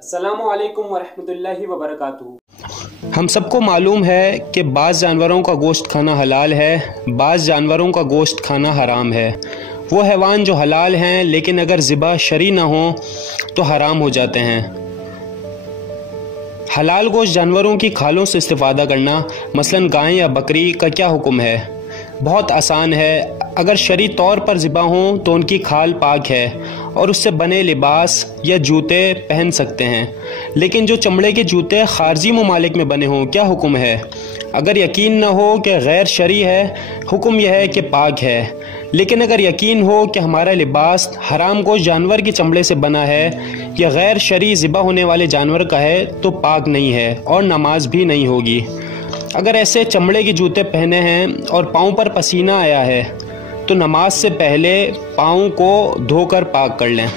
अस्सलामु अलैकुम वरहमतुल्लाहि वबरकातुहू। हम सबको मालूम है कि बाज़ जानवरों का गोश्त खाना हलाल है, बाज़ जानवरों का गोश्त खाना हराम है। वो हैवान जो हलाल हैं लेकिन अगर ज़िबा शरई ना हो तो हराम हो जाते हैं। हलाल गोश्त जानवरों की खालों से इस्तेफ़ादा करना, मसलन गाय या बकरी का क्या हुक्म है? बहुत आसान है। अगर शरई तौर पर ज़िबा हों तो उनकी खाल पाक है और उससे बने लिबास या जूते पहन सकते हैं। लेकिन जो चमड़े के जूते खारजी ममालिक में बने हों, क्या हुक्म है? अगर यकीन न हो कि गैर शरई है, हुक्म यह है कि पाक है। लेकिन अगर यकीन हो कि हमारा लिबास हराम गोश्त जानवर के चमड़े से बना है या गैर शरई ज़िबा होने वाले जानवर का है तो पाक नहीं है और नमाज भी नहीं होगी। अगर ऐसे चमड़े के जूते पहने हैं और पाँव पर पसीना आया है तो नमाज से पहले पाँव को धोकर पाक कर लें।